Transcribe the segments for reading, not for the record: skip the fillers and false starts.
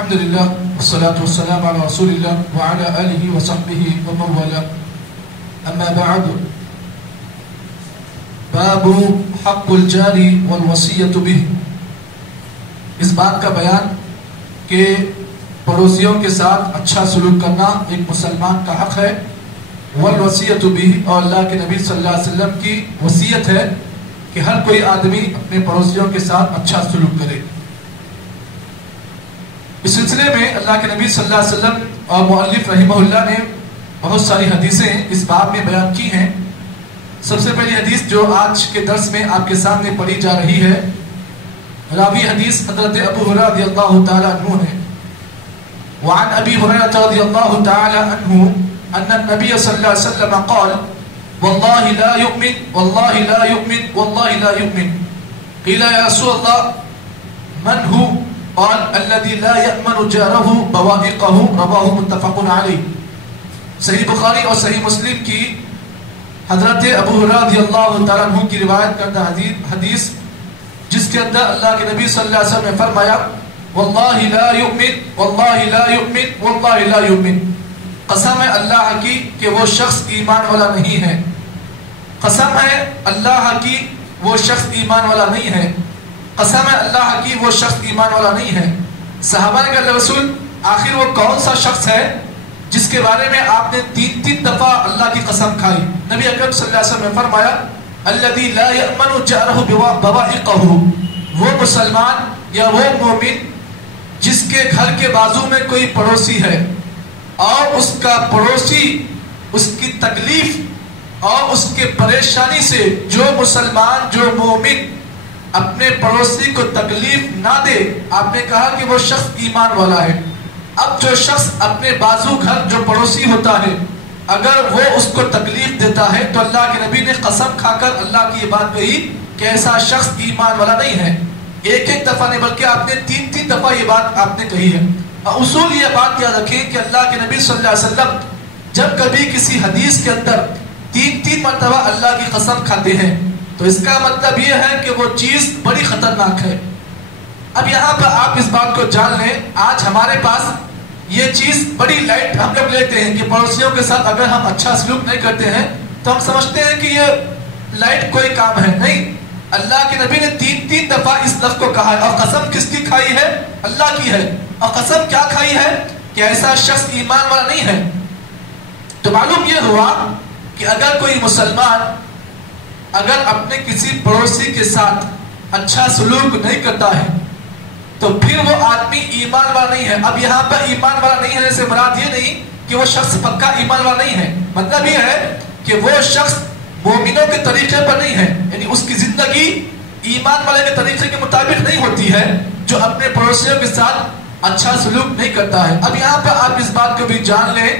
الحمدللہ والصلاة والسلام علی رسول اللہ وعلی آلہ وصحبہ ومن والاه اما بعد باب حق الجاری والوصیۃ بہ. اس بات کا بیان کہ پڑوسیوں کے ساتھ اچھا سلوک کرنا ایک مسلمان کا حق ہے. والوصیۃ بہ، اور اللہ کے نبی صلی اللہ علیہ وسلم کی وصیت ہے کہ ہر کوئی آدمی اپنے پڑوسیوں کے ساتھ اچھا سلوک کرے. اس سلسلے میں اللہ کے نبی صلی اللہ علیہ وسلم اور مؤلف رحمہ اللہ نے بہت ساری حدیثیں اس باب میں بیان کی ہیں. سب سے پہلی حدیث جو آج کے درس میں آپ کے سامنے پڑھی جا رہی ہے، راوی حدیث حضرت ابو ہریرہ رضی اللہ تعالی عنہ ہے. وعن ابی ہریرہ رضی اللہ تعالی عنہ ان النبی صلی اللہ علیہ وسلم قال واللہ لا یؤمن واللہ لا یؤمن واللہ لا یؤمن. قیل یا رسول اللہ من ہو؟ قال الذي لا يأمن جاره بوائقه. رواه متفق علیہ. صحیح بخاری اور صحیح مسلم کی حضرت ابو ہریرہ رضی اللہ تعالیٰ عنہ کی روایت کردہ حدیث، جس کے اندر اللہ کے نبی صلی اللہ علیہ وسلم نے فرمایا واللہ لا یؤمن واللہ لا یؤمن واللہ لا یؤمن. قسم ہے اللہ کی کہ وہ شخص ایمان والا نہیں ہے. قسم ہے اللہ کی وہ شخص ایمان والا نہیں ہے. قسم ہے اللہ کی وہ شخص ایمان والا نہیں ہے. صحابہ نے کہا رسول آخر وہ کون سا شخص ہے جس کے بارے میں آپ نے تین دفعہ اللہ کی قسم کھائی؟ نبی اکرم صلی اللہ علیہ وسلم نے فرمایا الذی لا یأمن جارہ بوائقہ. وہ مسلمان یا وہ مومن جس کے گھر کے بازو میں کوئی پڑوسی ہے اور اس کا پڑوسی اس کی تکلیف اور اس کے پریشانی سے، جو مسلمان جو مومن اپنے پڑوسی کو تکلیف نہ دے، آپ نے کہا کہ وہ شخص ایمان والا ہے. اب جو شخص اپنے بازو گھر جو پڑوسی ہوتا ہے اگر وہ اس کو تکلیف دیتا ہے تو اللہ کے نبی نے قسم کھا کر اللہ کی یہ بات کہی کہ ایسا شخص ایمان والا نہیں ہے. ایک دفعہ نہیں بلکہ آپ نے تین دفعہ یہ بات آپ نے کہی ہے. اصول یہ بات یاد رکھیں کہ اللہ کے نبی صلی اللہ علیہ وسلم جب کبھی کسی حدیث کے اندر تین مرتبہ اللہ کی قسم کھاتے ہیں تو اس کا مطلب یہ ہے کہ وہ چیز بڑی خطرناک ہے. اب یہاں پر آپ اس بات کو جان لیں، آج ہمارے پاس یہ چیز بڑی لائٹ ہم لوگ لیتے ہیں کہ پڑوسیوں کے ساتھ اگر ہم اچھا سلوک نہیں کرتے ہیں تو ہم سمجھتے ہیں کہ یہ لائٹ کوئی کام ہے. نہیں، اللہ کے نبی نے تین دفعہ اس لفظ کو کہا ہے. اور قسم کس کی کھائی ہے؟ اللہ کی ہے. اور قسم کیا کھائی ہے؟ کہ ایسا شخص ایمان والا نہیں ہے. تو معلوم یہ ہوا کہ اگر کوئی مسلمان اگر اپنے کسی پڑوسی کے ساتھ اچھا سلوک نہیں کرتا ہے تو پھر وہ آدمی ایمان والا نہیں ہے. اب یہاں پر ایمان والا نہیں ہے سے مراد یہ نہیں کہ وہ شخص پکا ایمان والا نہیں ہے. مطلب یہ ہے کہ وہ شخص مومنوں کے طریقے پر نہیں ہے، یعنی اس کی زندگی ایمان والے کے طریقے کے مطابق نہیں ہوتی ہے جو اپنے پڑوسیوں کے ساتھ اچھا سلوک نہیں کرتا ہے. اب یہاں پر آپ اس بات کو بھی جان لیں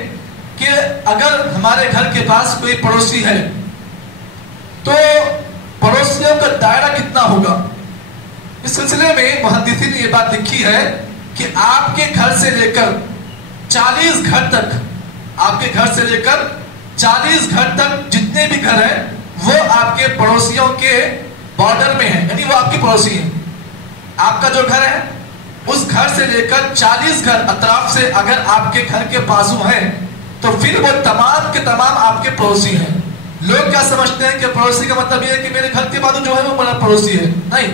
کہ اگر ہمارے گھر کے پاس کوئی پڑوسی ہے تو پڑوسیوں کا دائرہ کتنا ہوگا؟ اس سلسلے میں محدثین نے یہ بات لکھی ہے کہ آپ کے گھر سے لے کر 40 گھر تک، آپ کے گھر سے لے کر 40 گھر تک جتنے بھی گھر ہیں وہ آپ کے پڑوسیوں کے بارڈر میں ہیں، یعنی وہ آپ کے پڑوسی ہیں. آپ کا جو گھر ہے اس گھر سے لے کر 40 گھر اطراف سے اگر آپ کے گھر کے بازو ہیں تو پھر وہ تمام کے تمام آپ کے پڑوسی ہیں. لوگ کیا سمجھتے ہیں کہ پڑوسی کا مطلب یہ ہے کہ میرے گھر کے بازو جو ہے وہ میرا پڑوسی ہے. نہیں،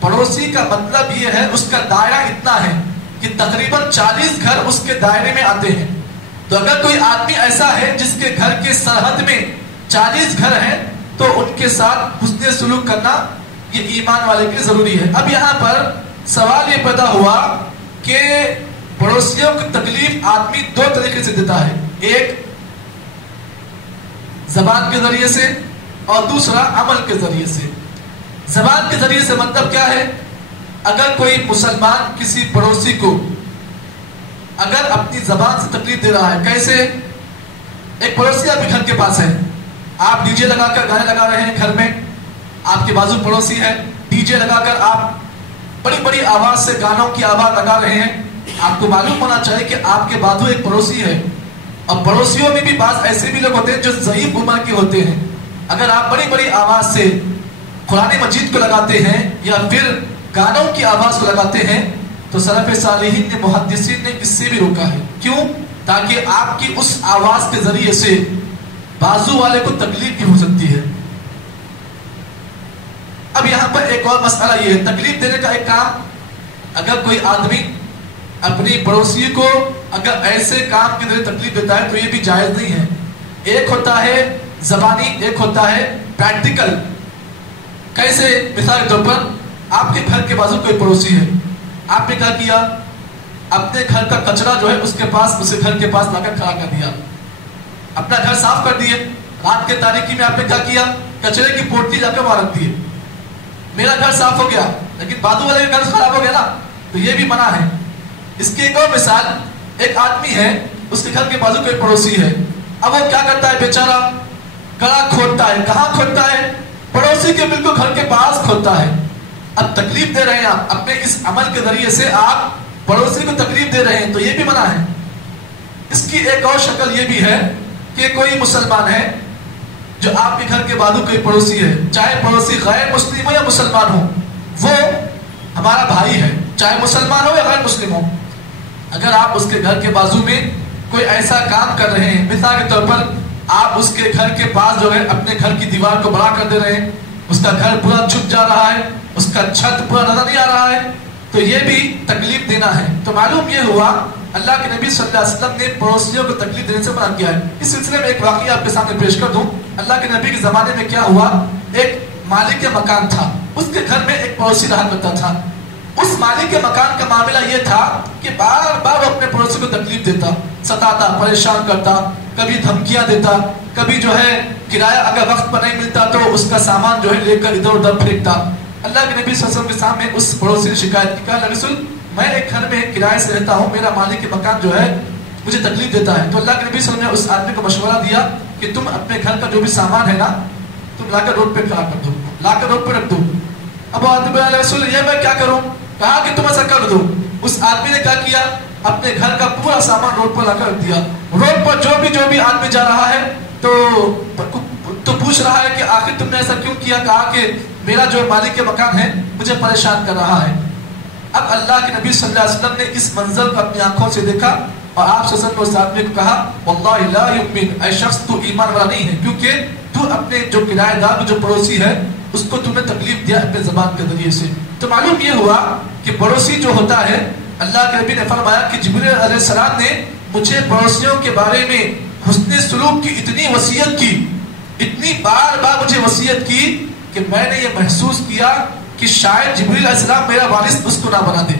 پڑوسی کا مطلب یہ ہے اس کا دائرہ اتنا ہے کہ تقریباً 40 گھر اس کے دائرے میں آتے ہیں. تو اگر کوئی آدمی ایسا ہے جس کے گھر کے سرحد میں 40 گھر ہیں تو ان کے ساتھ حسن سلوک کرنا یہ ایمان والے کے لیے ضروری ہے. اب یہاں پر سوال یہ پیدا ہوا کہ پڑوسیوں کی تکلیف آدمی دو طریقے سے دیتا ہے، ایک زبان کے ذریعے سے اور دوسرا عمل کے ذریعے سے. زبان کے ذریعے سے مطلب کیا ہے؟ اگر کوئی مسلمان کسی پڑوسی کو اگر اپنی زبان سے تکلیف دے رہا ہے، کیسے؟ ایک پڑوسی آپ کے گھر کے پاس ہے، آپ ڈی جے لگا کر گانے لگا رہے ہیں گھر میں، آپ کے بازو پڑوسی ہے، ڈی جے لگا کر آپ بڑی بڑی آواز سے گانوں کی آواز لگا رہے ہیں. آپ کو معلوم ہونا چاہیے کہ آپ کے بازو ایک پڑوسی ہے، اور پڑوسیوں میں بھی بعض ایسے بھی لوگ ہوتے ہیں جو ضعیف عمر کے ہوتے ہیں. اگر آپ بڑی بڑی آواز سے قرآن مجید کو لگاتے ہیں یا پھر گانوں کی آواز کو لگاتے ہیں تو سلف صالحین نے محدثین نے اس سے بھی روکا ہے. کیوں؟ تاکہ آپ کی اس آواز کے ذریعے سے بازو والے کو تکلیف بھی ہو سکتی ہے. اب یہاں پر ایک اور مسئلہ یہ ہے، تکلیف دینے کا ایک کام، اگر کوئی آدمی اپنی پڑوسی کو اگر ایسے کام کے ذریعے تکلیف دیتا ہے تو یہ بھی جائز نہیں ہے. ایک ہوتا ہے زبانی، ایک ہوتا ہے پریکٹیکل. کیسے؟ مثال کے طور پر آپ کے گھر کے بازو کوئی پڑوسی ہے، آپ نے کیا کیا، اپنے گھر کا کچرا جو ہے اس کے پاس، اسے گھر کے پاس لا کر کھڑا کر دیا، اپنا گھر صاف کر دیے. رات کے تاریکی میں آپ نے کیا کیا، کچرے کی پوٹلی جا کر وہاں رکھ دی. میرا گھر صاف ہو گیا لیکن بازو والے کا گھر خراب ہو گیا نا، تو یہ بھی منع ہے. اس کی ایک اور مثال، ایک آدمی ہے، اس کے گھر کے بازو کوئی پڑوسی ہے. اب وہ کیا کرتا ہے بیچارہ، گڑا کھودتا ہے. کہاں کھودتا ہے؟ پڑوسی کے بالکل گھر کے پاس کھودتا ہے. اب تکلیف دے رہے ہیں آپ اپنے اس عمل کے ذریعے سے، آپ پڑوسی کو تکلیف دے رہے ہیں، تو یہ بھی منع ہے. اس کی ایک اور شکل یہ بھی ہے کہ کوئی مسلمان ہے جو آپ کے گھر کے بازو کوئی پڑوسی ہے، چاہے پڑوسی غیر مسلم ہو یا مسلمان ہو، وہ ہمارا بھائی ہے، چاہے مسلمان ہو یا غیر مسلم ہو. اگر آپ اس کے گھر کے بازو میں کوئی ایسا کام کر رہے ہیں، مثال کے طور پر آپ اس کے گھر کے پاس جو ہے اپنے گھر کی دیوار کو بڑا کر دے رہے ہیں، اس کا گھر پورا چھپ جا رہا ہے، اس کا چھت پورا نظر نہیں آ رہا ہے، تو یہ بھی تکلیف دینا ہے. تو معلوم یہ ہوا اللہ کے نبی صلی اللہ علیہ وسلم نے پڑوسیوں کو تکلیف دینے سے منع کیا ہے. اس سلسلے میں ایک واقعہ آپ کے سامنے پیش کر دوں. اللہ کے نبی کے زمانے میں کیا ہوا، ایک مالک مکان تھا، اس کے گھر میں ایک پڑوسی رہا کرتا تھا. اس مالک کے مکان کا معاملہ یہ تھا کہ بار بار وہ اپنے پڑوسی کو تکلیف دیتا، ستاتا، پریشان کرتا، کبھی دھمکیاں دیتا، کبھی جو ہے کرایہ اگر وقت پر نہیں ملتا تو اس کا سامان جو ہے لے کر ادھر ادھر پھینکتا. اللہ کے نبی صلی اللہ علیہ وسلم کے سامنے اس پڑوسی نے شکایت کی، کہا اللہ رسول میں ایک گھر میں کرائے سے رہتا ہوں، میرا مالک کے مکان جو ہے مجھے تکلیف دیتا ہے. تو اللہ کے نبی صلی اللہ علیہ وسلم نے اس آدمی کو مشورہ دیا کہ تم اپنے گھر کا جو بھی سامان ہے نا، تم لا کر روڈ پہ کھڑا کر دو، لا کر روڈ پہ رکھ دو. اب آدمی اللہ رسول یہ میں کیا کروں؟ کہا کہ تم ایسا کر دو. اس آدمی نے کیا کیا، اپنے گھر کا پورا سامان روڈ پر لا کر رکھ دیا. روڈ پر جو بھی آدمی جا رہا ہے تو پوچھ رہا ہے کہ آخر تم نے ایسا کیوں کیا؟ کہا کہ میرا جو مالک کے مکان ہے مجھے پریشان کر رہا ہے. اب اللہ کے نبی صلی اللہ علیہ وسلم نے اس منظر کو اپنی آنکھوں سے دیکھا اور آپ صلی اللہ علیہ وسلم نے اس آدمی کو کہا واللہ لا یؤمن، اے شخص تو ایمان والا نہیں ہے، کیونکہ تو اپنے جو کرایہ دار جو پڑوسی ہے اس کو تم نے تکلیف دیا اپنے زبان کے ذریعے سے. تو معلوم یہ ہوا کہ پڑوسی جو ہوتا ہے، اللہ کے نبی نے فرمایا کہ جبریل علیہ السلام نے مجھے پڑوسیوں کے بارے میں حسن سلوک کی اتنی وصیت کی، اتنی بار بار مجھے وصیت کی کہ میں نے یہ محسوس کیا کہ شاید جبریل علیہ السلام میرا وارث اس کو نہ بنا دے.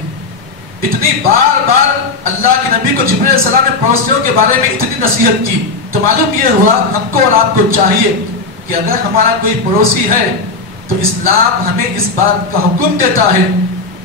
اتنی بار بار اللہ کے نبی کو جبریل علیہ السلام نے پڑوسیوں کے بارے میں اتنی نصیحت کی. تو معلوم یہ ہوا ہم کو اور آپ کو چاہیے کہ اگر ہمارا کوئی پڑوسی ہے تو اسلام ہمیں اس بات کا حکم دیتا ہے،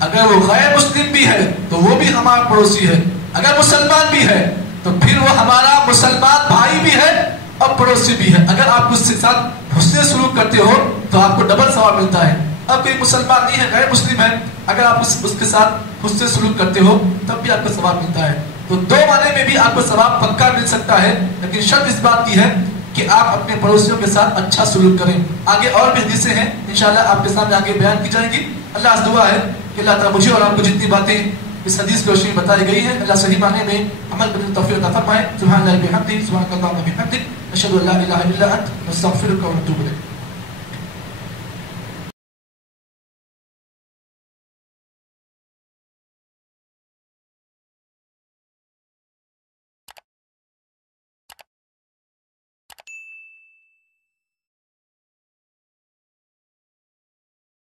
اگر وہ غیر مسلم بھی ہے تو وہ بھی ہمارا پڑوسی ہے، اگر مسلمان بھی ہے تو پھر وہ ہمارا مسلمان بھائی بھی ہے اور پڑوسی بھی ہے. اگر آپ اس کے ساتھ حسن سلوک کرتے ہو تو آپ کو ڈبل ثواب ملتا ہے. اب کوئی مسلمان نہیں ہے، غیر مسلم ہے، اگر آپ اس کے ساتھ حسن سلوک کرتے ہو تب بھی آپ کو ثواب ملتا ہے. تو دو معنی میں بھی آپ کو ثواب پکا مل سکتا ہے، لیکن شرط اس بات کی ہے کہ آپ اپنے پڑوسیوں کے ساتھ اچھا سلوک کریں. آگے اور بھی حدیثیں ہیں انشاءاللہ آپ کے سامنے آگے بیان کی جائیں گی. اللہ سے دعا ہے کہ اللہ تعالیٰ مجھے اور آپ کو جتنی باتیں اس حدیث کی روشنی میں بتائی گئی ہیں، اللہ صحیح معنی میں عمل کرنے کی توفیق عطا فرمائے. سبحان اللہ بحمدہ، سبحانک اللہم وبحمدک، اشہد ان لا الہ الا انت، نستغفرک ونتوب الیک.